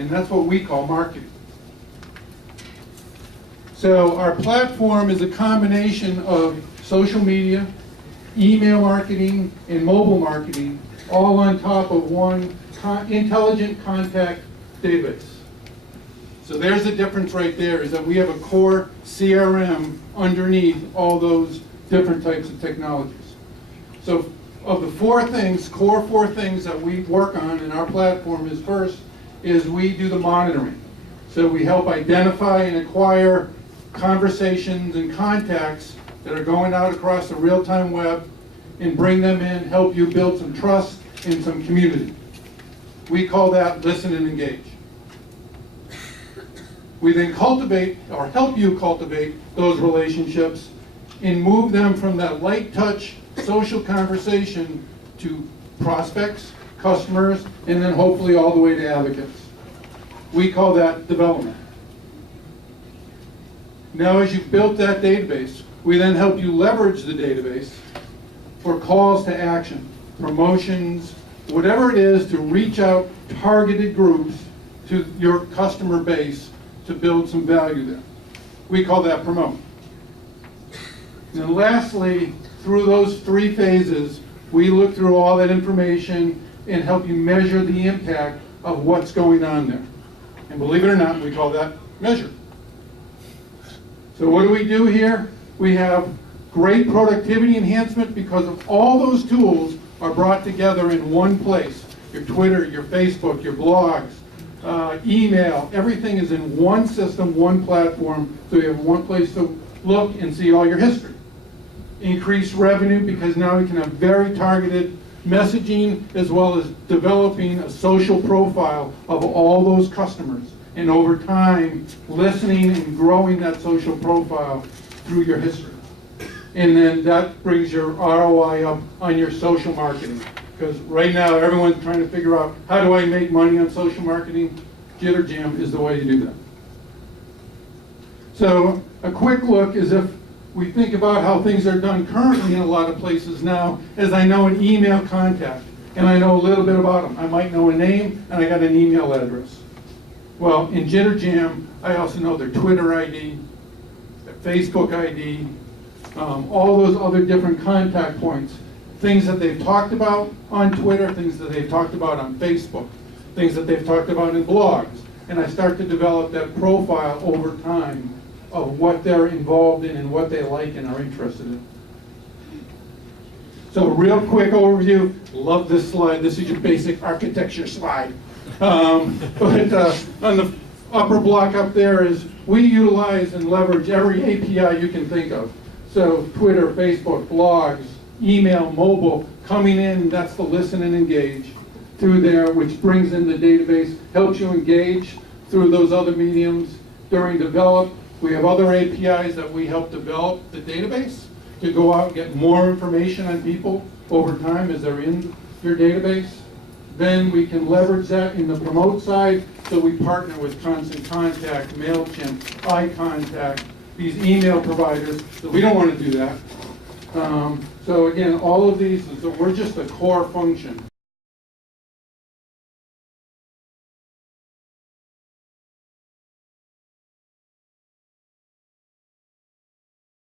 And that's what we call marketing. So our platform is a combination of social media, email marketing, and mobile marketing, all on top of one intelligent contact database. So there's the difference right there, is that we have a core CRM underneath all those different types of technologies. So of the core four things that we work on in our platform is first, is we do the monitoring. So we help identify and acquire conversations and contacts that are going out across the real-time web and bring them in, help you build some trust and some community. We call that listen and engage. We then cultivate, or help you cultivate, those relationships and move them from that light touch social conversation to prospects, customers, and then hopefully all the way to advocates. We call that development. Now as you've built that database, we then help you leverage the database for calls to action, promotions, whatever it is to reach out targeted groups to your customer base to build some value there. We call that promote. And lastly, through those three phases, we look through all that information and help you measure the impact of what's going on there. And believe it or not, we call that measure. So what do we do here? We have great productivity enhancement because of all those tools are brought together in one place. Your Twitter, your Facebook, your blogs, email, everything is in one system, one platform, so you have one place to look and see all your history. Increased revenue because now we can have very targeted messaging as well as developing a social profile of all those customers. And over time, listening and growing that social profile through your history. And then that brings your ROI up on your social marketing. Because right now, everyone's trying to figure out, how do I make money on social marketing? JitterJam is the way to do that. So a quick look is if we think about how things are done currently in a lot of places now, as I know an email contact, and I know a little bit about them. I might know a name, and I got an email address. Well, in JitterJam, I also know their Twitter ID, their Facebook ID, all those other different contact points, things that they've talked about on Twitter, things that they've talked about on Facebook, things that they've talked about in blogs. And I start to develop that profile over time of what they're involved in and what they like and are interested in. So a real quick overview. Love this slide. This is your basic architecture slide. But on the upper block up there is we utilize and leverage every API you can think of. So Twitter, Facebook, blogs, email, mobile, coming in, that's the listen and engage through there, which brings in the database, helps you engage through those other mediums. During develop, we have other APIs that we help develop the database to go out and get more information on people over time as they're in your database. Then we can leverage that in the promote side, so we partner with Constant Contact, MailChimp, iContact, these email providers, so we don't want to do that. So again, all of these, so we're just a core function